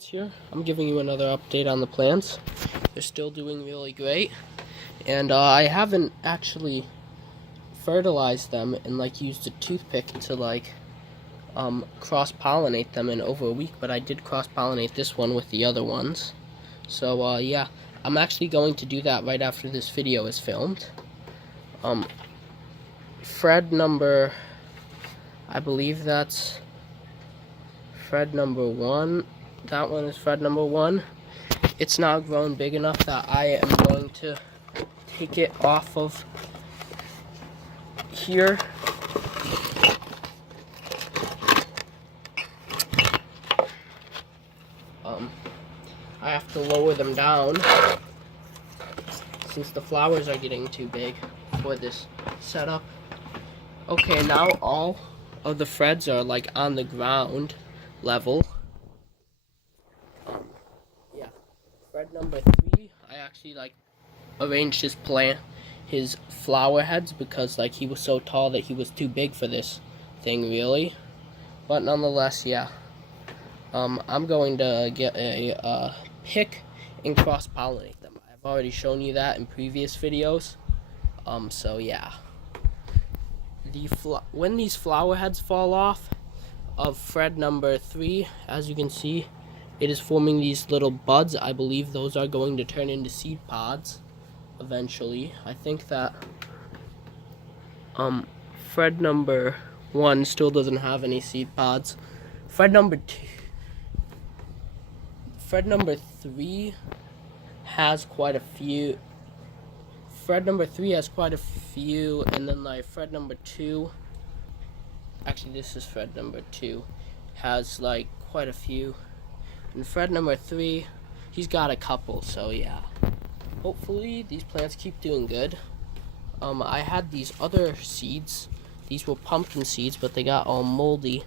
Here I'm giving you another update on the plants. They're still doing really great, and I haven't actually fertilized them and used a toothpick to cross-pollinate them in over a week, but I did cross-pollinate this one with the other ones. So yeah, I'm actually going to do that right after this video is filmed. Fred number, I believe that's Fred number 1. That one is Fred number 1. It's now grown big enough that I am going to take it off of here. I have to lower them down since the flowers are getting too big for this setup. Okay, now all of the Freds are on the ground level. Yeah, Fred number 3, I actually arranged his flower heads because he was so tall that he was too big for this thing really. But nonetheless, yeah. I'm going to get a pick and cross-pollinate them. I've already shown you that in previous videos. So yeah. When these flower heads fall off of Fred number 3, as you can see, it is forming these little buds. I believe those are going to turn into seed pods eventually. I think that Fred number 1 still doesn't have any seed pods. Fred number 3 has quite a few. Fred number 3 has quite a few, and then Fred number 2, actually this is Fred number 2, has quite a few. And Fred number 3, he's got a couple, so yeah. Hopefully these plants keep doing good. I had these other seeds. These were pumpkin seeds, but they got all moldy.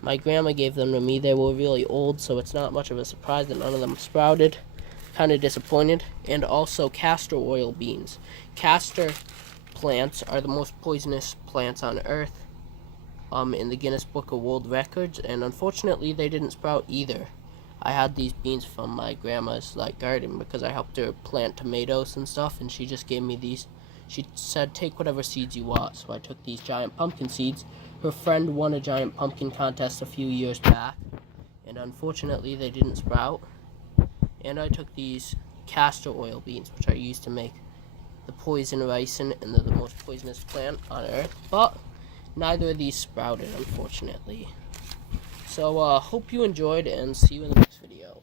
My grandma gave them to me. They were really old, so it's not much of a surprise that none of them sprouted. Kind of disappointed. And also castor oil beans. Castor plants are the most poisonous plants on Earth in the Guinness Book of World Records, and unfortunately they didn't sprout either. I had these beans from my grandma's garden because I helped her plant tomatoes and stuff, and she just gave me these. She said, take whatever seeds you want, so I took these giant pumpkin seeds. Her friend won a giant pumpkin contest a few years back, and unfortunately they didn't sprout. And I took these castor oil beans, which are used to make the poison ricin, and they're the most poisonous plant on Earth, but neither of these sprouted, unfortunately. So, hope you enjoyed, and see you in the next video.